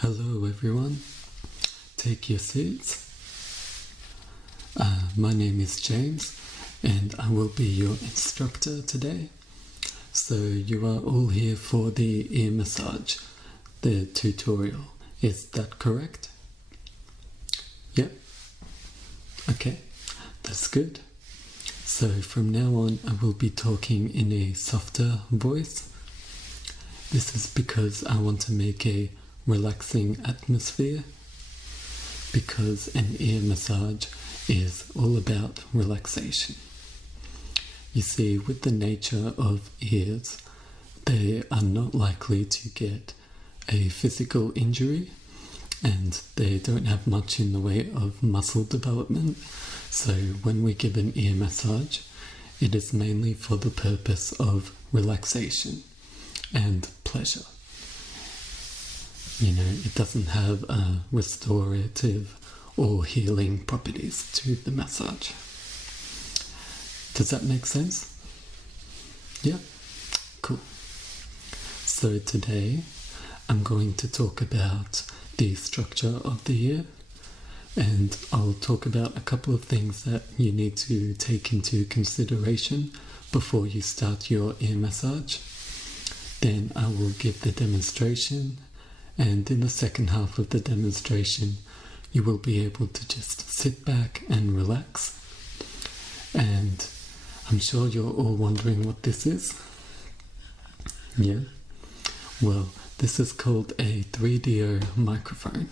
Hello everyone, take your seats. My name is James and I will be your instructor today. So you are all here for the ear massage, the tutorial. Is that correct? Yep. Okay, that's good. So from now on I will be talking in a softer voice. This is because I want to make a relaxing atmosphere, because an ear massage is all about relaxation. You see, with the nature of ears, they are not likely to get a physical injury and they don't have much in the way of muscle development. So when we give an ear massage, it is mainly for the purpose of relaxation and pleasure. You know, it doesn't have restorative or healing properties to the massage. Does that make sense? Yeah? Cool. So today I'm going to talk about the structure of the ear, and I'll talk about a couple of things that you need to take into consideration before you start your ear massage. Then I will give the demonstration, and in the second half of the demonstration you will be able to just sit back and relax. And I'm sure you're all wondering what this is. Yeah? Well, this is called a 3DO microphone.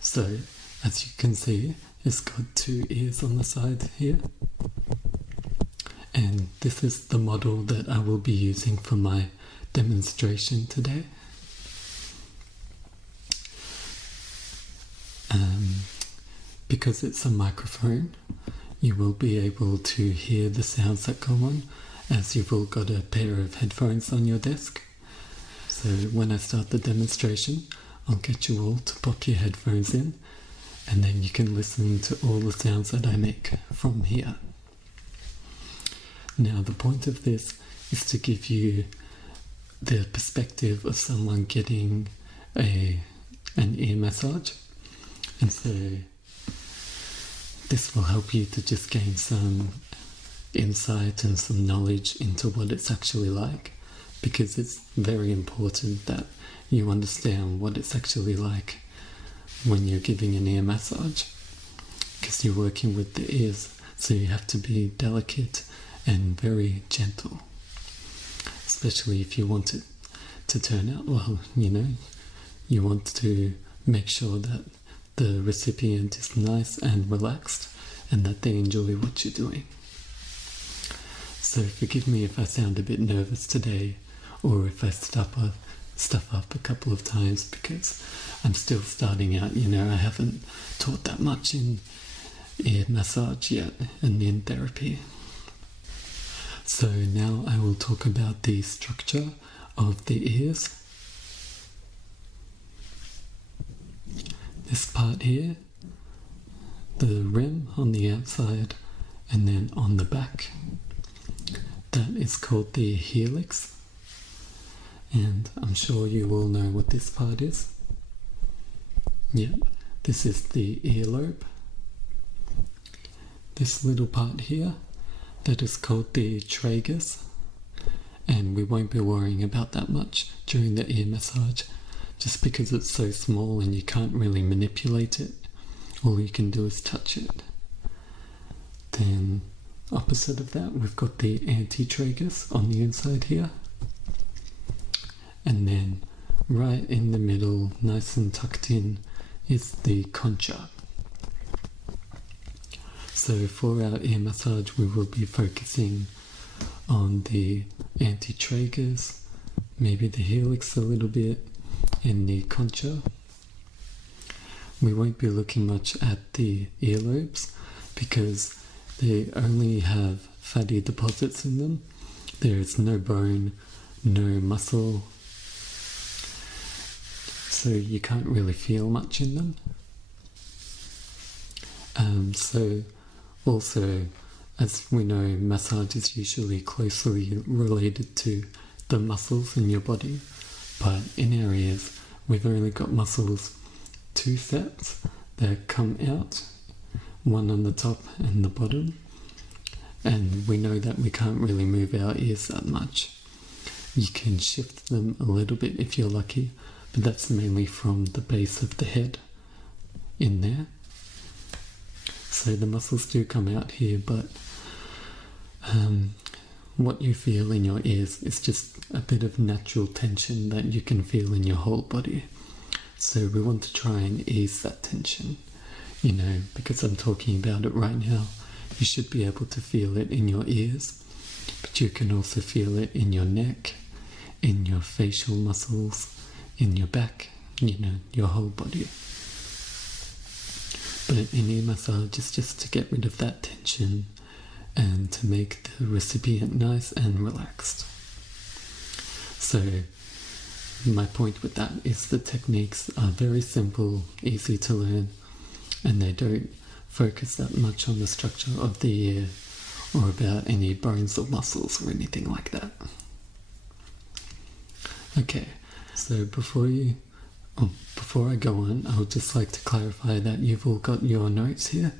So, as you can see, it's got two ears on the side here. And this is the model that I will be using for my demonstration today. Because it's a microphone, you will be able to hear the sounds that go on, as you've all got a pair of headphones on your desk. So when I start the demonstration, I'll get you all to pop your headphones in, and then you can listen to all the sounds that I make from here. Now, the point of this is to give you the perspective of someone getting an ear massage. And so this will help you to just gain some insight and some knowledge into what it's actually like, because it's very important that you understand what it's actually like when you're giving an ear massage, because you're working with the ears, so you have to be delicate and very gentle, especially if you want it to turn out well. You know, you want to make sure that the recipient is nice and relaxed and that they enjoy what you're doing. So forgive me if I sound a bit nervous today, or if I stuff up a couple of times, because I'm still starting out. You know, I haven't taught that much in ear massage yet and in therapy. So now I will talk about the structure of the ears. This part here, the rim on the outside and then on the back, that is called the helix. And I'm sure you all know what this part is. Yep, this is the earlobe. This little part here, that is called the tragus, and we won't be worrying about that much during the ear massage, just because it's so small and you can't really manipulate it. All you can do is touch it. Then opposite of that, we've got the antitragus on the inside here, and then right in the middle, nice and tucked in, is the concha. So for our ear massage, we will be focusing on the antitragus, maybe the helix a little bit, and the concha. We won't be looking much at the earlobes because they only have fatty deposits in them. There is no bone, no muscle, so you can't really feel much in them. So also, as we know, massage is usually closely related to the muscles in your body, but in our ears we've only got muscles, 2 sets that come out, one on the top and the bottom, and we know that we can't really move our ears that much. You can shift them a little bit if you're lucky, but that's mainly from the base of the head in there. So the muscles do come out here, but what you feel in your ears is just a bit of natural tension that you can feel in your whole body. So we want to try and ease that tension, because I'm talking about it right now. You should be able to feel it in your ears, but you can also feel it in your neck, in your facial muscles, in your back, your whole body. But an ear massage is just to get rid of that tension and to make the recipient nice and relaxed. So my point with that is the techniques are very simple, easy to learn, and they don't focus that much on the structure of the ear or about any bones or muscles or anything like that. Okay, so before I go on, I would just like to clarify that you've all got your notes here.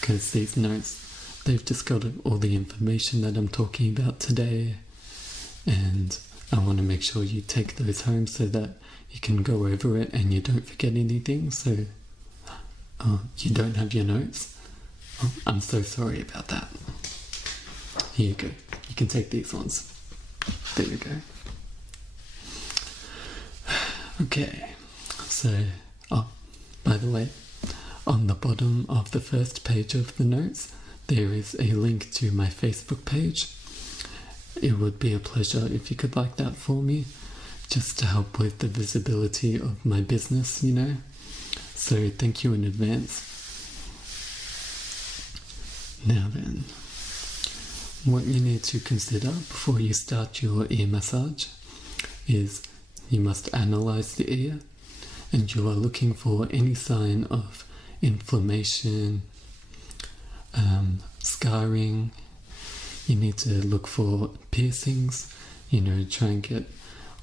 Because these notes, they've just got all the information that I'm talking about today, and I want to make sure you take those home so that you can go over it and you don't forget anything. So, you don't have your notes? Oh, I'm so sorry about that. Here you go. You can take these ones. There you go. Okay, so, by the way, on the bottom of the first page of the notes, there is a link to my Facebook page. It would be a pleasure if you could like that for me, just to help with the visibility of my business, So thank you in advance. Now then, what you need to consider before you start your ear massage is you must analyze the ear, and you are looking for any sign of inflammation, scarring. You need to look for piercings, try and get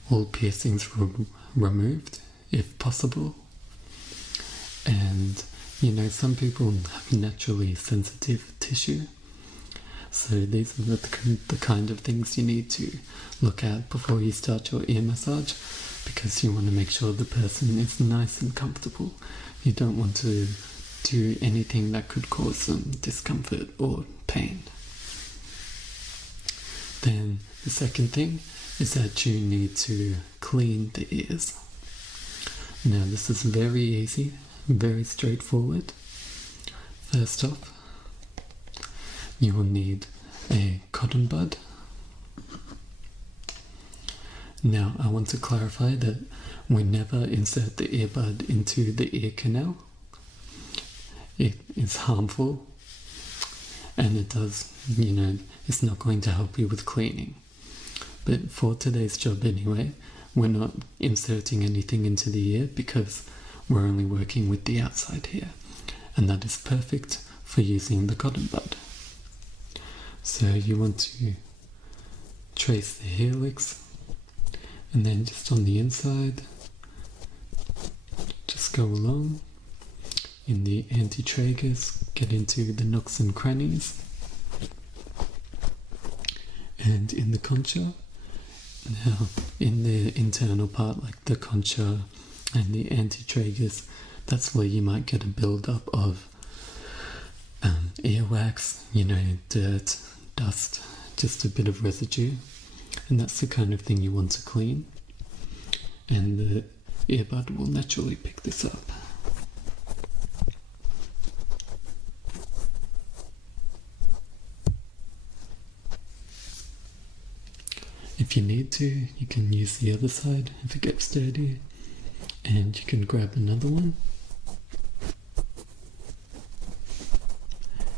all piercings removed if possible. And some people have naturally sensitive tissue, so these are the kind of things you need to look at before you start your ear massage, because you want to make sure the person is nice and comfortable. You don't want to do anything that could cause some discomfort or pain. Then the second thing is that you need to clean the ears. Now this is very easy, very straightforward. First off, you will need a cotton bud. Now I want to clarify that we never insert the earbud into the ear canal. It is harmful, and it does, it's not going to help you with cleaning. But for today's job anyway, we're not inserting anything into the ear because we're only working with the outside here, and that is perfect for using the cotton bud. So you want to trace the helix, and then just on the inside, just go along in the antitragus, get into the nooks and crannies, and in the concha. Now, in the internal part, like the concha and the antitragus, that's where you might get a build-up of earwax, dirt, dust, just a bit of residue, and that's the kind of thing you want to clean, and the earbud will naturally pick this up. If you need to, you can use the other side if it gets dirty, and you can grab another one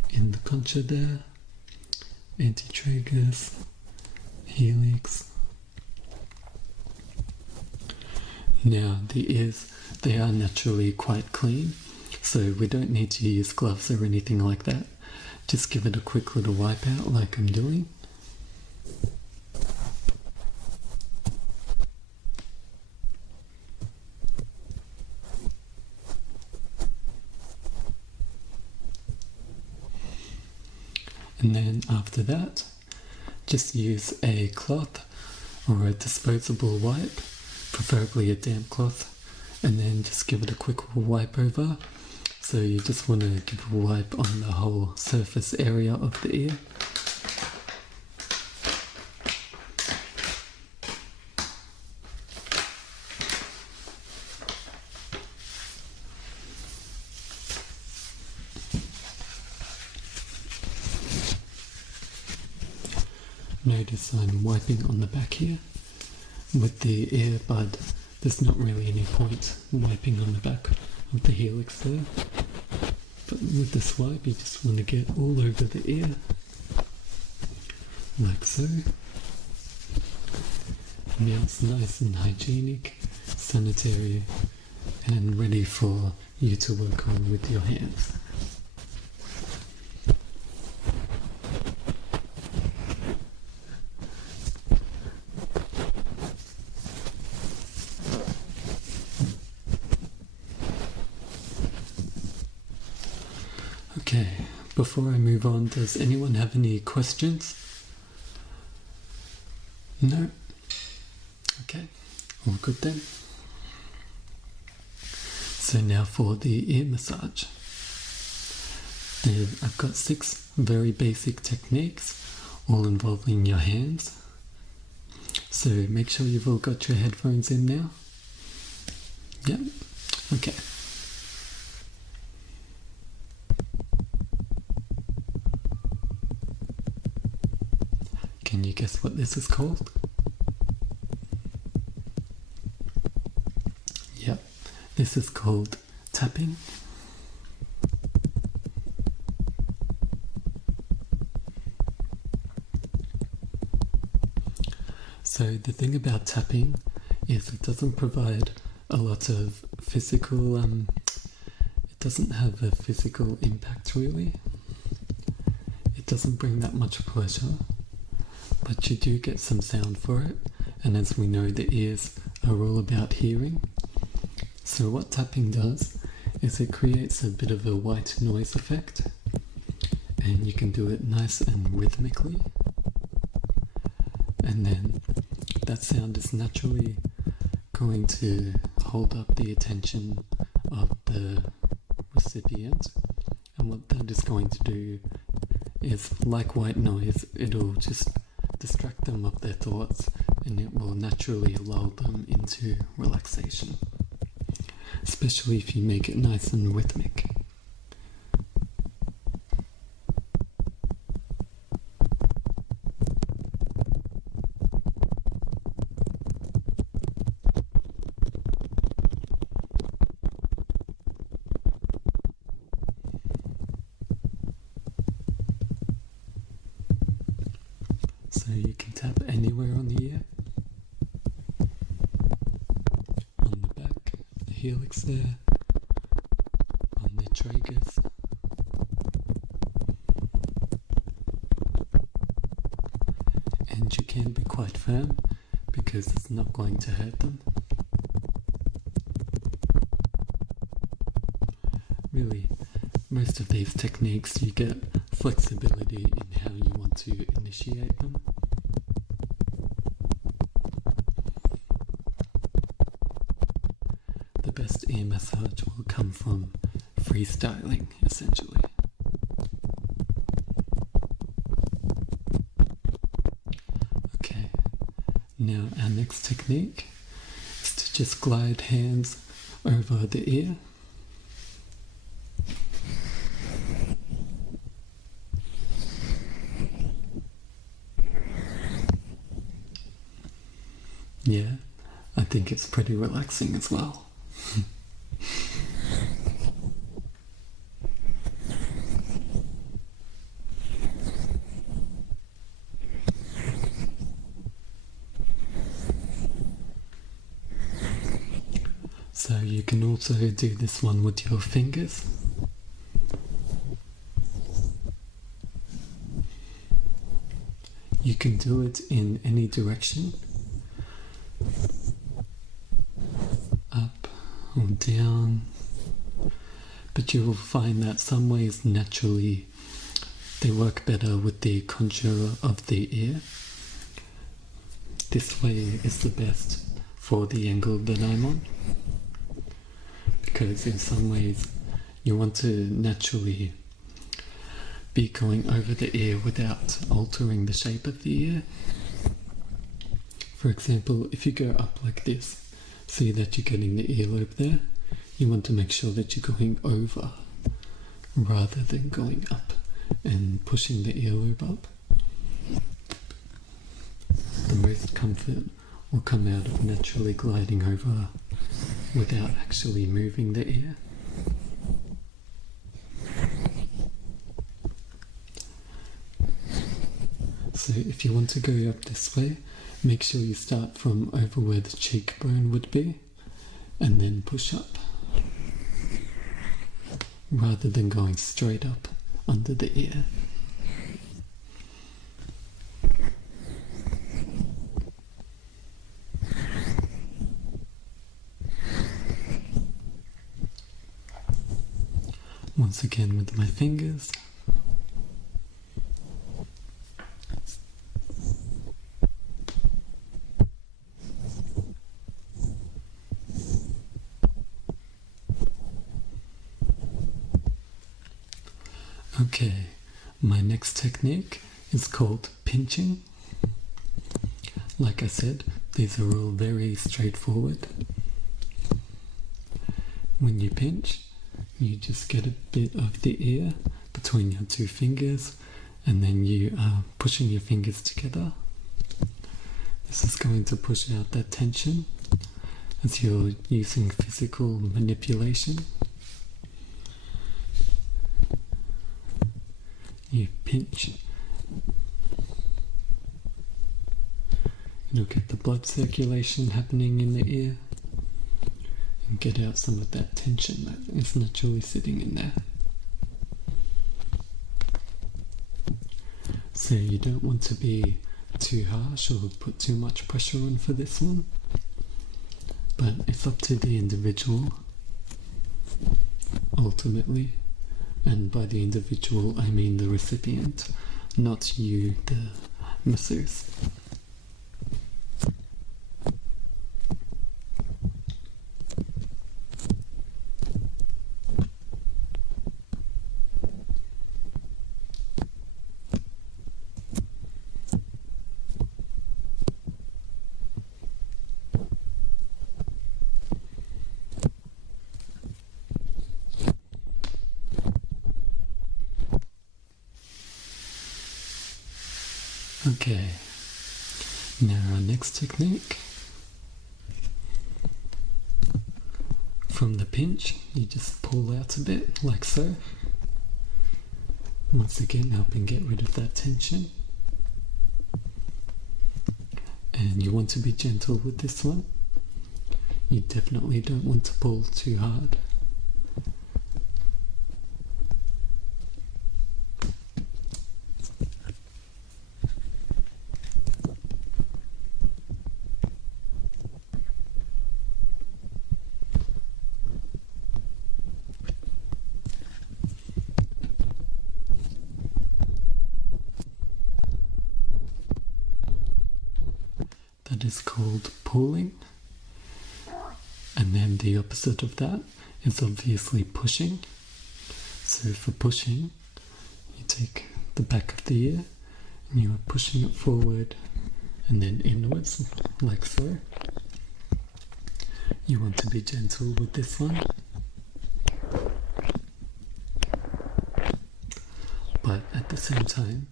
in the concha there, antitragus, helix. Now the ears, they are naturally quite clean, so we don't need to use gloves or anything like that. Just give it a quick little wipe out like I'm doing. And then after that, just use a cloth or a disposable wipe, preferably a damp cloth, and then just give it a quick wipe over. So you just want to give a wipe on the whole surface area of the ear. Notice I'm wiping on the back here. With the earbud, there's not really any point wiping on the back of the helix there. But with the swipe, you just want to get all over the ear, like so. Now it's nice and hygienic, sanitary, and ready for you to work on with your hands. Okay, before I move on, does anyone have any questions? No? Okay, all good then. So now for the ear massage. I've got 6 very basic techniques, all involving your hands. So make sure you've all got your headphones in now. Yep, okay. Can you guess what this is called? Yep, this is called tapping. So the thing about tapping is it doesn't provide a lot of physical, it doesn't have a physical impact really. It doesn't bring that much pleasure. But you do get some sound for it, and as we know, the ears are all about hearing. So what tapping does is it creates a bit of a white noise effect, and you can do it nice and rhythmically. And then that sound is naturally going to hold up the attention of the recipient, and what that is going to do is, like white noise, it'll just distract them of their thoughts, and it will naturally lull them into relaxation, especially if you make it nice and rhythmic. So you can tap anywhere on the ear, on the back, the helix there, on the tragus, and you can be quite firm because it's not going to hurt them. Really, most of these techniques you get flexibility in how you want to initiate them. The best ear massage will come from freestyling, essentially. Okay, now our next technique is to just glide hands over the ear. Yeah, I think it's pretty relaxing as well. So you can also do this one with your fingers. You can do it in any direction, up or down, but you will find that some ways naturally they work better with the contour of the ear. This way is the best for the angle that I'm on, because in some ways you want to naturally be going over the ear without altering the shape of the ear. For example, if you go up like this, see that you're getting the earlobe there, you want to make sure that you're going over rather than going up and pushing the earlobe up. The most comfort will come out of naturally gliding over without actually moving the ear. So if you want to go up this way, make sure you start from over where the cheekbone would be and then push up, rather than going straight up under the ear. Once again with my fingers. Okay, my next technique is called pinching. Like I said, these are all very straightforward. When you pinch, you just get a bit of the ear between your two fingers, and then you are pushing your fingers together. This is going to push out that tension as you're using physical manipulation. You pinch, you'll get the blood circulation happening in the ear and get out some of that tension that is naturally sitting in there. So you don't want to be too harsh or put too much pressure on for this one, but it's up to the individual ultimately. And by the individual, I mean the recipient, not you, the masseuse. Okay, now our next technique. From the pinch, you just pull out a bit, like so. Once again, helping get rid of that tension. And you want to be gentle with this one. You definitely don't want to pull too hard. That is called pulling. And then the opposite of that is obviously pushing. So for pushing, you take the back of the ear and you are pushing it forward and then inwards, like so. You want to be gentle with this one, but at the same time,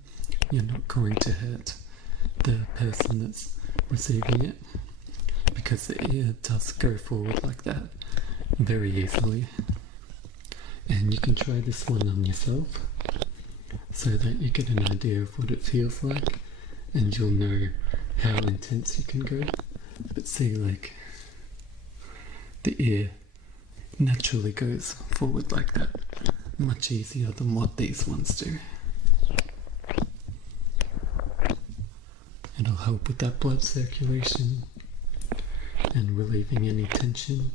you're not going to hurt the person that's receiving it, because the ear does go forward like that very easily. And you can try this one on yourself so that you get an idea of what it feels like, and you'll know how intense you can go. But see, like, the ear naturally goes forward like that, much easier than what these ones do. It'll help with that blood circulation and relieving any tension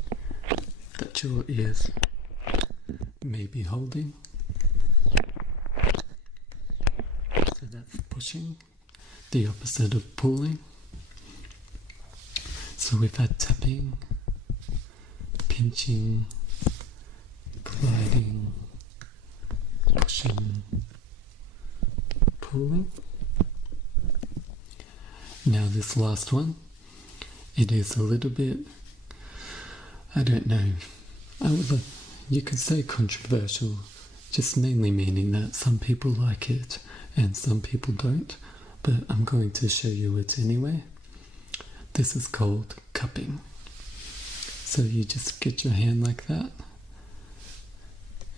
that your ears may be holding. that's pushing, the opposite of pulling. So we've had tapping, pinching, gliding, pushing, pulling. Now this last one, it is a little bit, I don't know, you could say controversial, just mainly meaning that some people like it and some people don't, but I'm going to show you it anyway. This is called cupping. So you just get your hand like that,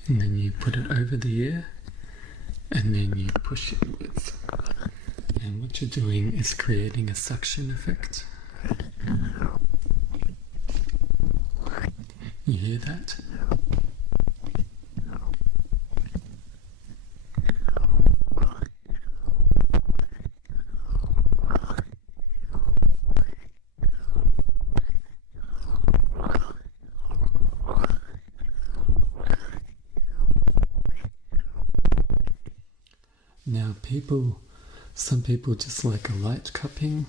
and then you put it over the ear, and then you push inwards. And what you're doing is creating a suction effect. You hear that? Now some people just like a light cupping.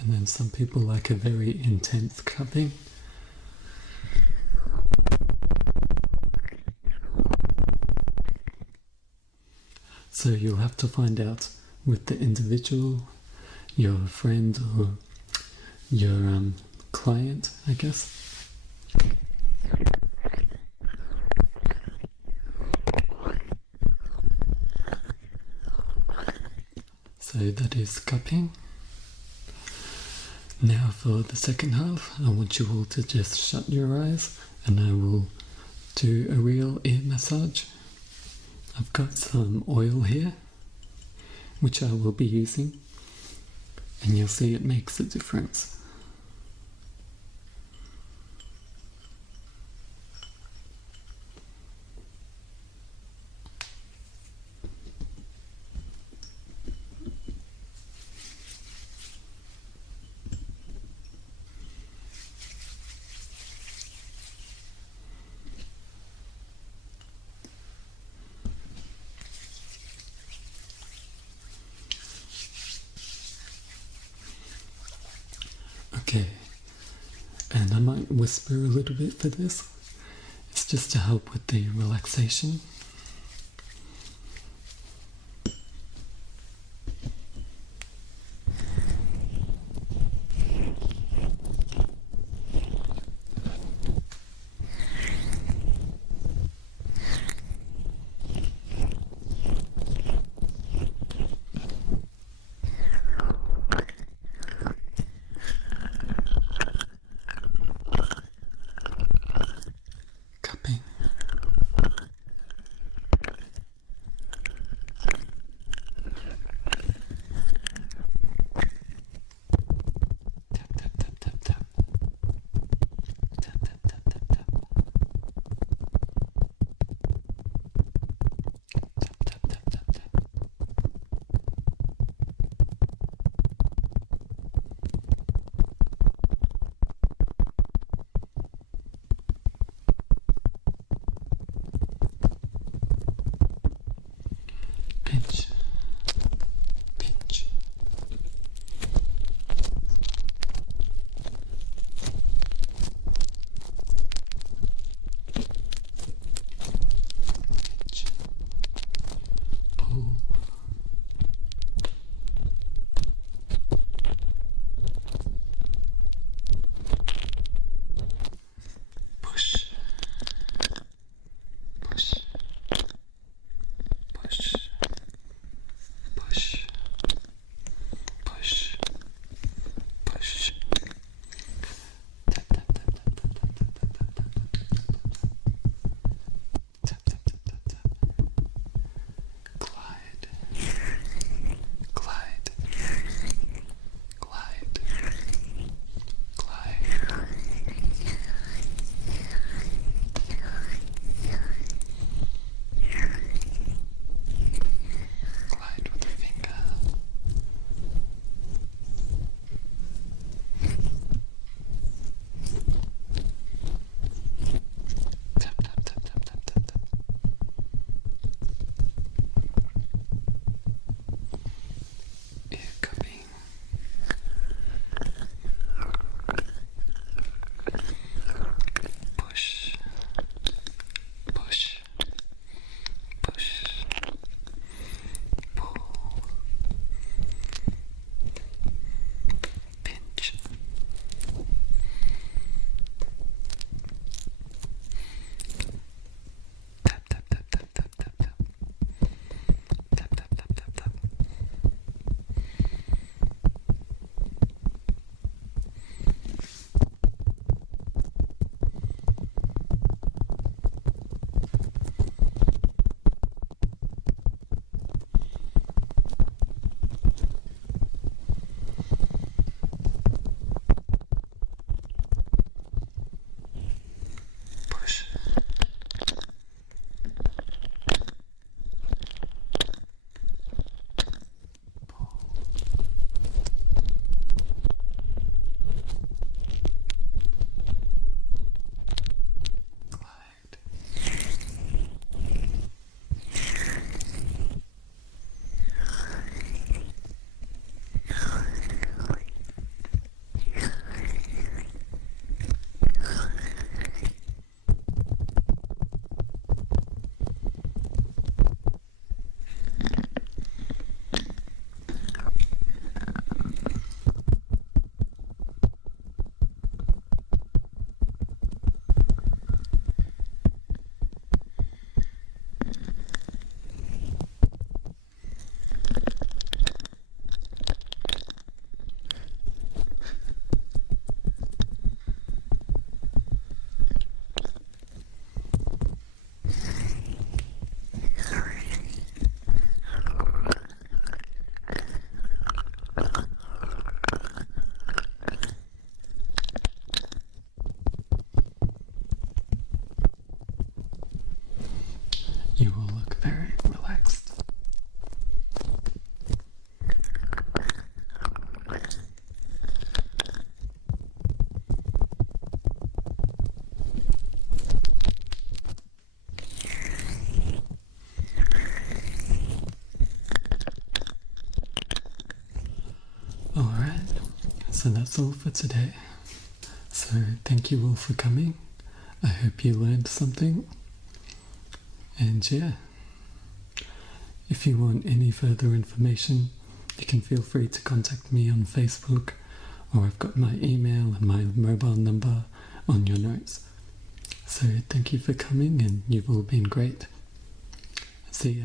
And then some people like a very intense cupping. So you'll have to find out with the individual, your friend or your client, I guess. So that is cupping. Now for the second half, I want you all to just shut your eyes and I will do a real ear massage. I've got some oil here, which I will be using, and you'll see it makes a difference. Okay, and I might whisper a little bit for this. It's just to help with the relaxation. So that's all for today. So thank you all for coming. I hope you learned something. And yeah, if you want any further information, you can feel free to contact me on Facebook, or I've got my email and my mobile number on your notes. So thank you for coming, and you've all been great. See ya.